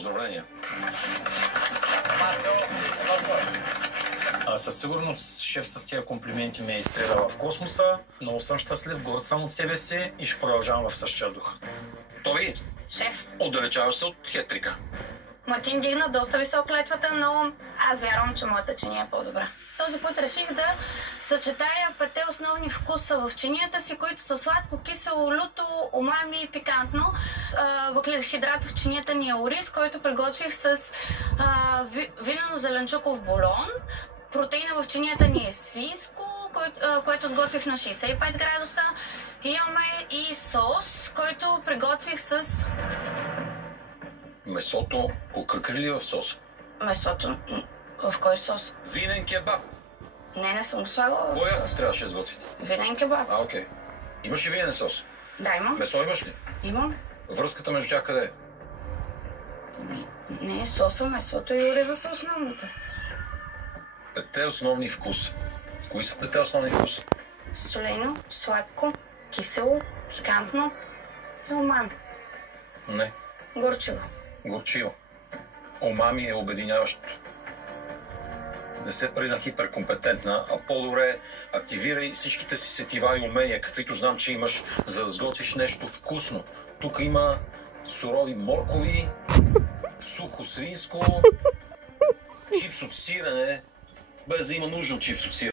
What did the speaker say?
Поздравления. Със сигурност шеф с тия комплименти ме е изстреляла в космоса. Много съм щастлив, горд съм от себе си и ще продължавам в същия дух. Тоби, Шеф, отдалечаваш се от хетрика. Мартин дигна доста високо летвата, но аз вярвам, че моята чиния е по-добра. Този път реших да съчетая 5 основни вкуса в чинията си, които са сладко, кисело, люто, умами и пикантно. Въглехидрат в чинията ни е ориз, който приготвих с винено-зеленчуков бульон. Протеина в чинията ни е свинско, което сготвих на 65 градуса. Имаме и сос, който приготвих с... Месото покръкри ли в соса? Месото? В кой сос? Винен кебаб. Не съм го слагала. Кой ясно трябваше да сготвите? Винен кебаб. Окей. Имаш ли винен сос? Да, имам. Месо имаш ли? Имам. Връзката между тях къде е? Не, соса, месото и ориза са основните. 5 основни вкуса. Кои са 5 основни вкуса? Солено, сладко, кисело, пикантно и умами. Не. Горчиво. Горчиво. Умами е обединяващото. Не се прави на хиперкомпетентна, а по-добре активирай всичките си сетива и умения, каквито знам, че имаш, за да сготвиш нещо вкусно. Тук има сурови моркови, сухо свинско, чипс от сирене, без да има нужда от чипс от сирене.